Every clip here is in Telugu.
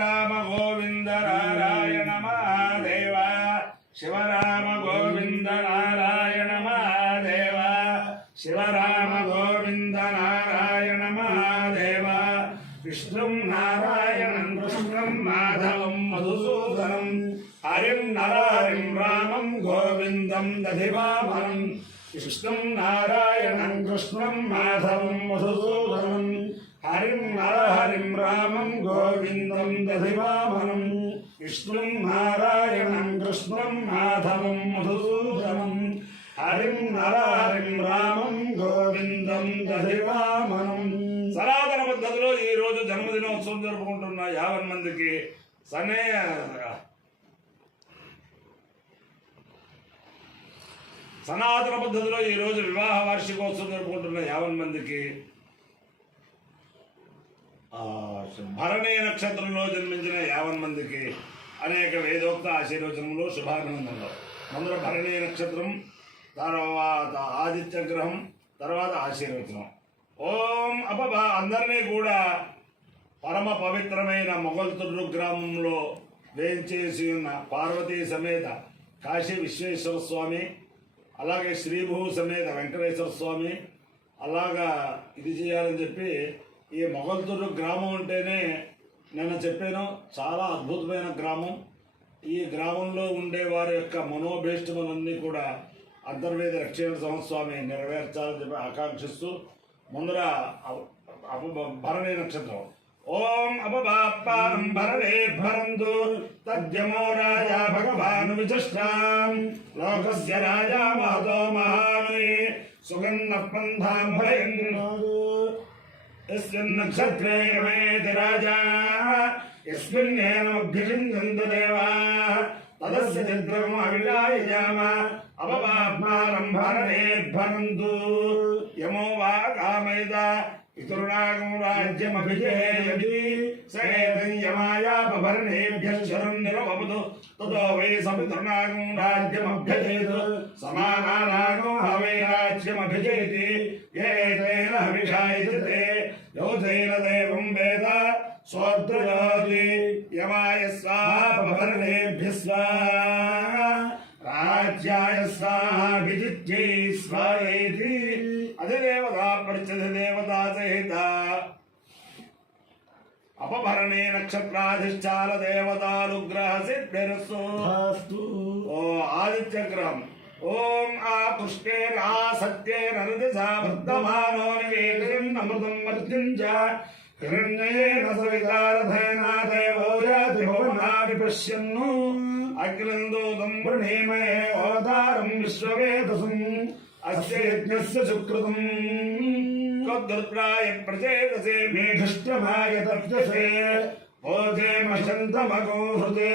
రామ గోవింద నారాయణ మహాదేవ శివరామ గోవింద నారాయణ మహాదేవ శివరామ గోవింద నారాయణ మహాదేవ విష్ణుం నారాయణం కృష్ణం మాధవం మధుసూదనం హరిం నరహరిం రామం గోవిందం దధివామనం విష్ణుం నారాయణం కృష్ణం మాధవం మధుసూదనం హరిం నరహరిం రామం గోవిందం దధివామనం విష్ణుం నారాయణం కృష్ణం మాధవం మధుసూదనం హరిం నరహరిం రామం గోవిందం దధివామనం. సనాతన పద్ధతిలో ఈ రోజు జన్మదినోత్సవం జరుపుకుంటున్న 50 మందికి సనాతన పద్ధతిలో ఈ రోజు వివాహ వార్షికోత్సవం జరుపుకుంటున్న 50 మందికి భరణీ నక్షత్రంలో జన్మించిన 50 మందికి అనేక వేదోక్త ఆశీర్వచనములు శుభాభినందనలు. ముందర భరణీ నక్షత్రం, తర్వాత ఆదిత్య గ్రహం, తర్వాత ఆశీర్వచనం. ఓం అపబా అందరినీ కూడా పరమ పవిత్రమైన మొగల్తుర్రు గ్రామంలో వేంచేసి ఉన్న పార్వతీ సమేత కాశీ విశ్వేశ్వర స్వామి, అలాగే శ్రీభూ సమేత వెంకటేశ్వర స్వామి, అలాగా ఇది చేయాలని చెప్పి ఈ మొగల్తుర్రు గ్రామం అంటేనే నేను చెప్పాను చాలా అద్భుతమైన గ్రామం. ఈ గ్రామంలో ఉండే వారి యొక్క మనోభీష్టములన్నీ కూడా అంతర్వేద రక్షణ సంస్వామి నెరవేర్చాలని చెప్పి ఆకాంక్షిస్తూ ముందర భరణీ నక్షత్రం. ఓం అపపానం భరణే భరంతు తద్యమో రాజా భగవాన్ విచష్టాం లోకస్య రాజా మహతో మహానే సుగంధ పంథాం భయంద్రో యస్మిన్ నక్షత్రే గమేతి రాజా యస్మిన్నేనమభ్యజిందంతు దేవాః తదస్య చిత్రం అవిలాయజామ అపపానం భరణే భరంతు యమో వా కామయత ఇతరునాగం రాజ్యమభిజేయతి సేదం యమాయాపభరణేభ్యః శరం నిరవపదు తతో వై సమితరునాగం రాజ్యమభ్యజేతు సమానానాగం హవై రాజ్యమభిజేతి ఏతేన హవిషాయతే యోధేన దేవం వేద సోద్రజోతి యమాయ స్వాపభరణేభ్యః స్వాహా రాజ్యాయ స్వాహా విజిత్యై స్వాహేతి అధిదేవతా పరిచదేవతా సహిత అపభరణే నక్షత్రాధిష్టాన దేవతానుగ్రహ సిద్ధిరస్తు. ఓ ఆదిత్య గ్రహం. ఓం ఆ పుష్పేన ఆ సత్యేన రజసా వర్ధమానో నివేదయన్నమృతం వర్ధిం చ హిరణ్యేన సవితారథేనా దేవో యాతి భువనాని పశ్యన్ను అగ్నందోదం వృణీమయే ఓదారం విశ్వవేదసం అస్య యజ్ఞస్య సుకృతం త్వద్రుద్రాయ ప్రచేతసే మేఘష్టమాయ తప్యసే ఓధేమశంతమగో హృదే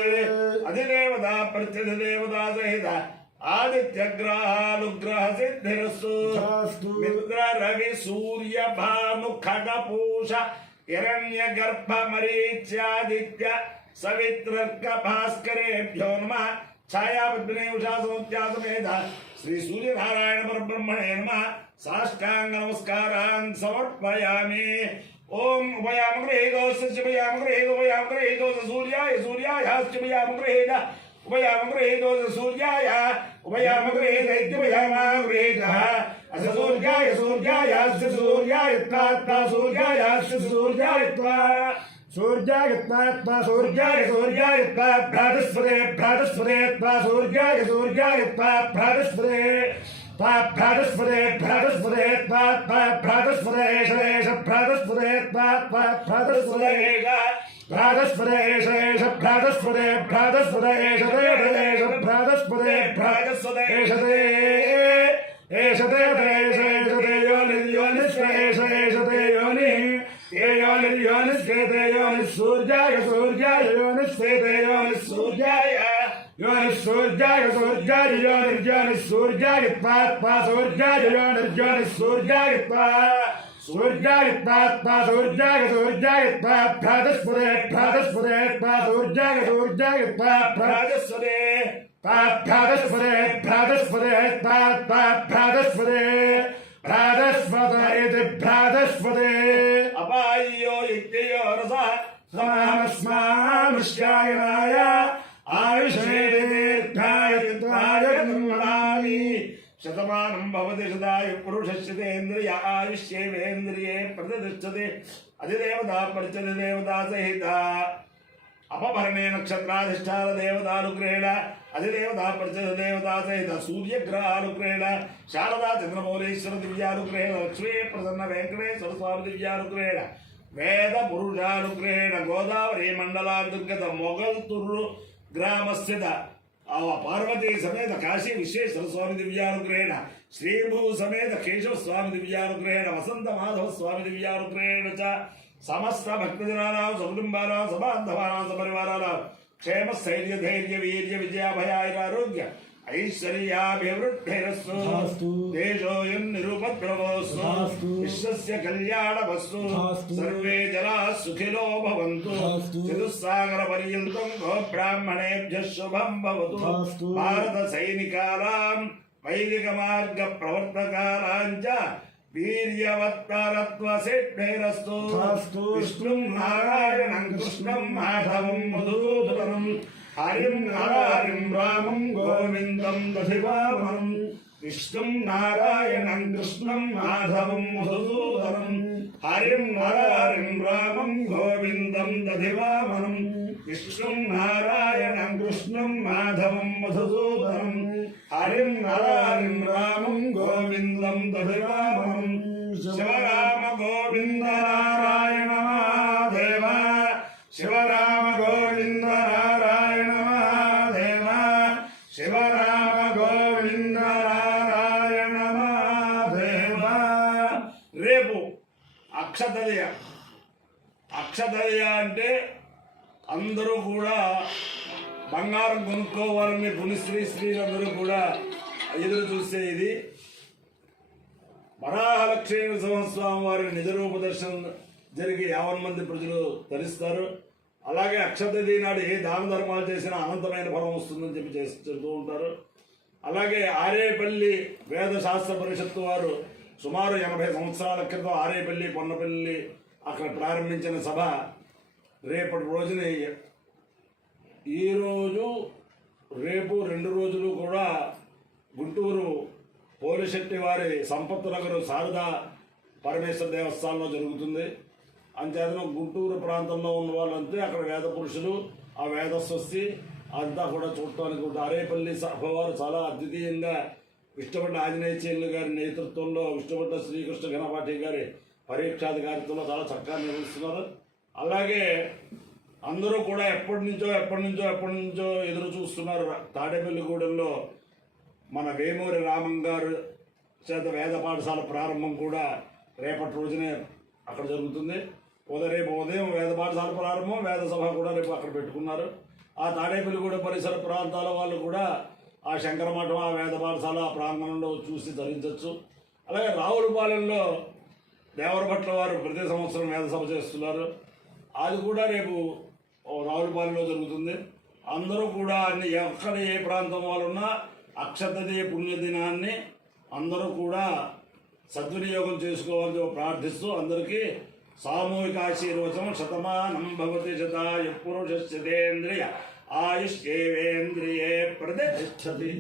అధిదేవతా ప్రత్యధిదేవతా సహిత ఆదిత్యగ్రహానుగ్రహ సిద్ధిరస్తు. మిత్ర రవి సూర్య భాను ఖగపూష హిరణ్య గర్భ మరీచ్యాదిత్య సవిత్రర్క భాస్కరేభ్యో నమః ఛాయాపద్మినే ఉషాసమోత్యాసమేధ శ్రీ సూర్యనారాయణ పరబ్రహ్మణే నమః సాష్టాంగ నమస్కారాన్ సమర్పయామి. ఓం ఉభయామగ్రహేదో సూర్యాయ సూర్యాయాశ్చభయామగ్రహేద ఉభయామగ్రహేదో సూర్యాయ ఉభయామగ్రహేదైత్యుభయామాగ్రహేదః అస సూర్యాయ సూర్యాయాశ్చ సూర్యాయత్వాత్మా సూర్యాయాశ్చ సూర్యాయత్వా సూర్యాయత్వాత్మా సూర్యాయ సూర్యాయత్వా భ్రాతస్పదే భ్రాతస్పదేత్వా సూర్యాయ సూర్యాయత్వా భ్రాతస్పదే భ్రాతస్పదే భ్రాతస్పదే భ్రాతస్పదేశ భ్రాతస్పదే భ్రాతస్పదేశ భ్రాతస్పదేశ భ్రాతస్పదే భ్రాతస్పదేశ భ్రాతస్పదే భ్రాతస్పదేశతే ఏషతే ఏషతే యోనిశ్వేషతే యోని యోనిశ్వేతే యోని సూర్యాయ సూర్యాయ యోనిశ్వేతే యోని సూర్యాయ యోనిసూర్యాయ సూర్యాయ యోనిర్యోనిసూర్యాయ త్వా సూర్యాయ యోనిర్యోనిసూర్యాయ త్వా సూర్యాయ త్వా సూర్యాయ సూర్యాయ త్వా భ్రాతస్పదే భ్రాతస్పదే త్వా సూర్యాయ సూర్యాయ త్వా భ్రాతస్పదే భ్రాతస్పదే భ్రాతస్పదే త్వా భ్రాతస్పదే భ్రాతస్పదే భ్రాతస్పదే అపాయ్యో యజ్ఞయో రస సమామస్మా దీర్ఘాయుష్యాయనాయ ఆయుషేర్ఘాయ కర్మణామి శతమానం భవతి శతాయ పురుషస్యేంద్రియ ఆయుష్యేవేంద్రియే ప్రతిష్టతే అధిదేవతా పరిచయ దేవతా సహిత అపభరణే నక్షత్రాధిష్టాన దేవతానుగ్రహేణ అధిదేవతా పరిచయ దేవతా సహిత సూర్యగ్రహానుగ్రహేణ శారదా చంద్రమౌళీశ్వర దివ్యానుగ్రహేణ లక్ష్మీ ప్రసన్న వెంకటేశ్వర స్వామి దివ్యానుగ్రహేణ వేద పురుషానుగ్రహేణ గోదావరి మండలాంతర్గత మొగల్తుర్రు గ్రామస్థిత పార్వతీ సమేత కాశీ విశ్వేశ్వర స్వామి దివ్యానుగ్రహేణ శ్రీభూ సమేత కేశవ స్వామి దివ్యానుగ్రహేణ వసంత మాధవ స్వామి దివ్యానుగ్రహేణ చ సమస్త భక్తజనానాం సకుటుంబానాం సబాంధవానాం సపరివారానాం క్షేమ స్థైర్య ధైర్య వీర్య విజయాభయారోగ్య ఐశ్వర్యాభివృద్ధిరస్తు దేశోయం నిరుపద్రవస్తు విశ్వస్య కళ్యాణమస్తు సర్వే జనా సుఖినో భవంతు చతుస్సాగర పర్యంతం గో బ్రాహ్మణేభ్యః శుభం భవతు భారత సైనికానాం వైదిక మార్గ ప్రవర్తకానాం చ వీర్యవత్తరత్వ సిద్ధిరస్తు విష్ణుం నారాయణం కృష్ణం మాధవం మధుసూదనం హరిం హరిం రామం గోవిందం దధివామనం విష్ణుం నారాయణం కృష్ణం మాధవం మధుసూదనం హరిం హరిం రామం గోవిందం దధివామనం విష్ణుం నారాయణం కృష్ణం మాధవం మధుసూదనం హరిం హరిం రామం గోవిందం దధివామనం శివరామ గోవింద నారాయణ మహాదేవ శివరామ గోవింద నారాయణ మహాదేవ శివరామ గోవింద నారాయణ మహాదేవ. రేపు అక్షతదయ. అక్షతదయ అంటే అందరూ కూడా బంగారం కొనుక్కోవాలని స్త్రీలందరూ కూడా ఎదురు చూసే ఇది వరాహలక్ష్మీ నరసింహస్వామి వారి నిజరూప దర్శనం జరిగి 50 మంది ప్రజలు ధరిస్తారు. అలాగే అక్షతది నాడు ఏ దాన ధర్మాలు చేసినా అనంతమైన ఫలం వస్తుందని చెప్పి చెబుతూ ఉంటారు. అలాగే ఆరేపల్లి వేద శాస్త్ర పరిషత్తు వారు సుమారు 80 సంవత్సరాల క్రితం ఆరేపల్లి పొన్నపల్లి అక్కడ ప్రారంభించిన సభ రేపటి రోజున ఈరోజు రేపు 2 రోజులు కూడా గుంటూరు పోలిశెట్టి వారి సంపత్ నగర్ శారదా పరమేశ్వర దేవస్థానంలో జరుగుతుంది. అంతేతను గుంటూరు ప్రాంతంలో ఉన్న వాళ్ళంతే అక్కడ వేద పురుషులు ఆ వేద స్వస్తి అంతా కూడా చూడటానికి ఆరేపల్లి సభ వారు చాలా అద్వితీయంగా విష్ణుపట్ల ఆంజనేయ చేనులు గారి నేతృత్వంలో విష్ణుపట్ల శ్రీకృష్ణ ఘనపాఠి గారి పరీక్షాధికారిత్వంలో చాలా చక్కగా నిర్వహిస్తున్నారు. అలాగే అందరూ కూడా ఎప్పటి నుంచో ఎదురు చూస్తున్నారు. తాడేపల్లిగూడెంలో మన వేమూరి రామం గారు చేత వేద పాఠశాల ప్రారంభం కూడా రేపటి రోజునే అక్కడ జరుగుతుంది. రేపు ఉదయం వేద పాఠశాల ప్రారంభం, వేద సభ కూడా రేపు అక్కడ పెట్టుకున్నారు. ఆ తాడేపల్లిగూడెం పరిసర ప్రాంతాల వాళ్ళు కూడా ఆ శంకరమఠం ఆ వేద పాఠశాల ప్రాంగణంలో చూసి ధరించవచ్చు. అలాగే రావులపాలెంలో దేవరభట్ల వారు ప్రతి సంవత్సరం వేద సభ చేస్తున్నారు. అది కూడా రేపు రావులపాలెంలో జరుగుతుంది. అందరూ కూడా అన్ని ఎక్కడ ఏ ప్రాంతం వాళ్ళు ఉన్నా అక్షతది పుణ్యదినాన్ని అందరూ కూడా సద్వినియోగం చేసుకోవాలని ప్రార్థిస్తూ అందరికీ సామూహిక ఆశీర్వచనం. శతమానం భవతి శతాయ పురుషస్యేంద్రియ ఆయుష్యేవేంద్రియే ప్రతిష్టతి.